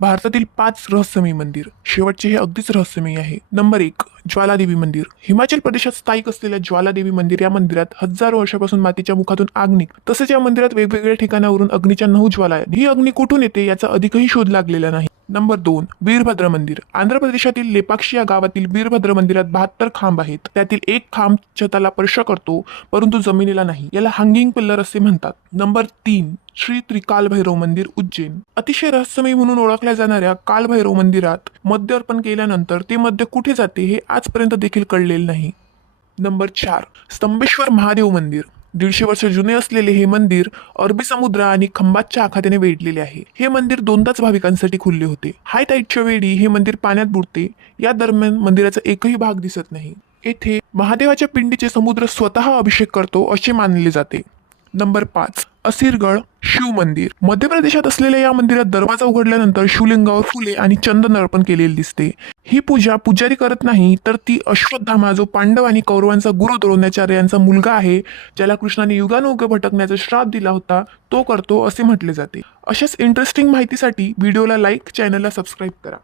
भारतातील पाच रहस्यमयी मंदिर. शेवटचे हे अगदीच रहस्यमयी आहे. नंबर एक ज्वालादेवी मंदिर. हिमाचल प्रदेशात स्थायिक असलेल्या ज्वालादेवी मंदिर या मंदिरात हजारो वर्षापासून मातीच्या मुखातून आग निघ तसेच या मंदिरात वेगवेगळ्या ठिकाणावरून अग्नीच्या नऊ ज्वाला आहेत ही अग्नी कुठून येते याचा अधिकही शोध लागलेला नाही. नंबर दोन वीरभद्र मंदिर. आंध्र प्रदेशातील लेपाक्षी या गावातील वीरभद्र मंदिरात बहात्तर खांब आहेत. त्यातील एक खांब छताला स्पर्श करतो परंतु जमिनीला नाही. याला हँगिंग पिल्लर असे म्हणतात. नंबर तीन श्री त्रिकालभैरव मंदिर उज्जैन. अतिशय रहस्यमय म्हणून ओळखल्या जाणाऱ्या कालभैरव मंदिरात मद्य अर्पण केल्यानंतर ते मद्य कुठे जाते हे आजपर्यंत देखील कळलेलं नाही. नंबर चार स्तंभेश्वर महादेव मंदिर. दीडशे वर्ष जुने असलेले हे मंदिर अरबी समुद्र आणि खंबातच्या आखात्याने वेढलेले आहे. हे मंदिर दोनदाच भाविकांसाठी खुलले होते. हाय टाईटच्या वेळी हे मंदिर पाण्यात बुडते. या दरम्यान मंदिराचा एकही भाग दिसत नाही. येथे महादेवाच्या पिंडीचे समुद्र स्वतः अभिषेक करतो असे मानले जाते. नंबर पाच असिरगड शिव मंदिर. मध्य प्रदेशात असलेल्या या मंदिरात दरवाजा उघडल्यानंतर शिवलिंगावर फुले आणि चंदन अर्पण केलेली दिसते. ही पूजा पुजारी करत नाही तर ती अश्वत्थामा जो पांडव आणि कौरवांचा गुरु द्रोणाचार्य यांचा मुलगा आहे ज्याला कृष्णाने युगानुयुग भटकण्याचा श्राप दिला होता तो करतो असे म्हटले जाते. अशाच इंटरेस्टिंग माहितीसाठी व्हिडिओला लाईक चॅनलला सबस्क्राईब करा.